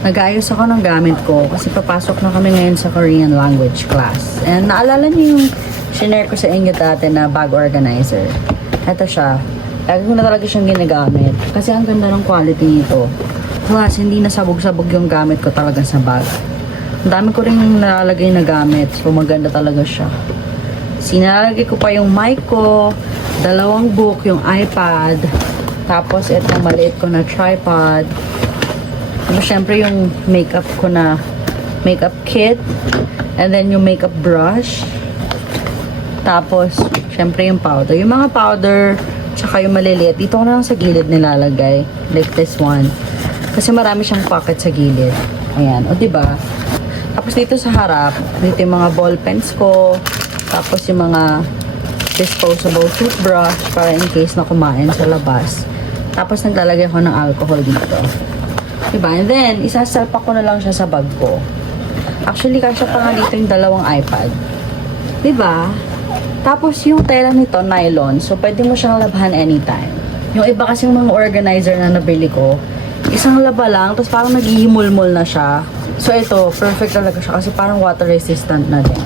Nag-ayos ako ng gamit ko kasi papasok na kami ngayon sa Korean language class. And naalala niyo yung shinare ko sa inyo dati na bag organizer. Ito siya. Lagi ko na talaga siyang ginagamit kasi ang ganda ng quality nito. Plus, hindi nasabog-sabog yung gamit ko talaga sa bag. Ang dami ko rin nalalagay na gamit, so maganda talaga siya. Sinalagay ko pa yung mic ko, 2 book, yung iPad, tapos itong maliit ko na tripod. Tapos syempre yung makeup ko na makeup kit, and then yung makeup brush. Tapos, syempre yung powder. Yung mga powder, tsaka yung maliliit, dito ko na lang sa gilid nilalagay. Like this one. Kasi marami siyang pocket sa gilid. Ayan, o diba? Tapos dito sa harap, dito yung mga ball pens ko. Tapos yung mga disposable toothbrush para in case na kumain sa labas. Tapos naglalagay ko ng alcohol dito. Diba? And then, isasalpak ko na lang siya sa bag ko. Actually, kasya pa nga dito yung 2 iPad. Diba? Tapos yung tela nito, nylon. So, pwede mo siyang labahan anytime. Yung iba kasi yung mga organizer na nabili ko, isang laba lang, tapos parang naghihimulmul na siya. So, ito, perfect talaga siya kasi parang water resistant na din.